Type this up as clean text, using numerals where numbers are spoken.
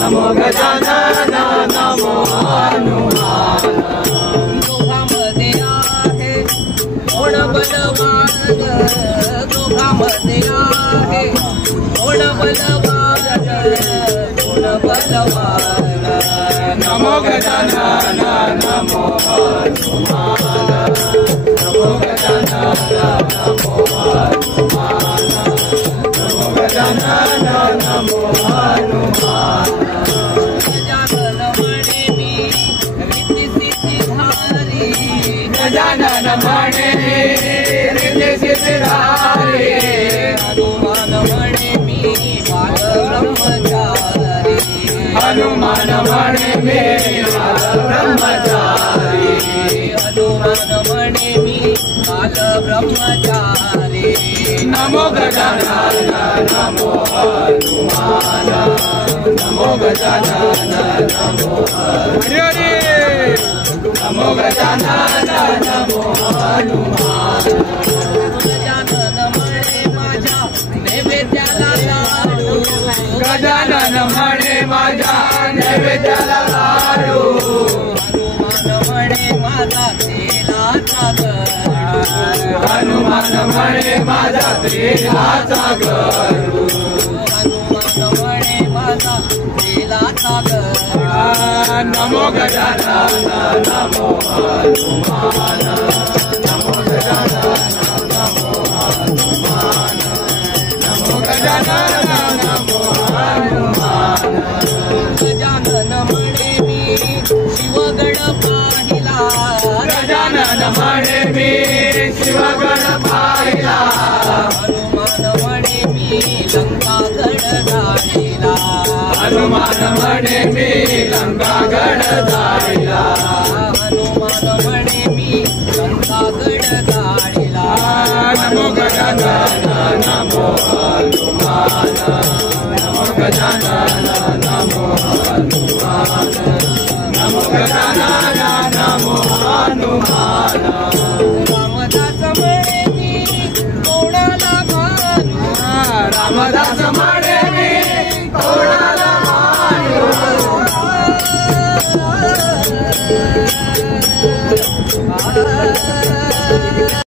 नमो गजानन नमो हनुमान दोघांमध्ये आहे कोण बलवान दोघांमध्ये आहे कोण बलवान कोण बलवान नमो गजानन नमो हनुमान नमो गजानन नमो हनुमान नमो गजानन नमो हनुमान गजानन म्हणे मी रिद्धी सिद्धिधारी गजानन म्हणे रिद्धी सिद्धिधारी हनुमान म्हणे मी बाल ब्रह्मचारी हनुमान म्हणे मी बाल ब्रह्मचारी हनुमान म्हणे मी बाल ब्रह्मचारी नमो गजानन नमो हनुमान नमो गजानन नमो हनुमान नमो गजानन नमो हनुमान गजानन म्हणे माझ्या नैवेद्याला लाडू गजानन म्हणे माझ्या नैवेद्याला लाडू हनुमान म्हणे माझा तेलाचा गडू हनुमान म्हणे माझा तेलाचा गडू हनुमान म्हणे माझा तेलाचा गडू नमो गजानन नमो हनुमान नमो गजानन नमो हनुमान नमो गजानन नमो हनुमान गजानन म्हणे मी शिवगड पाहिला गजानन म्हणे मी शिवगड पाहिला हनुमान म्हणे मी लंकागड जाळीला हनुमान म्हणे मी लंकागड जाळीला हनुमान म्हणे मी लंकागड जाळीला नमो गजानन नमो हनुमान नमो गजानन नमो हनुमान नमो गजानन नमो हनुमान रामदास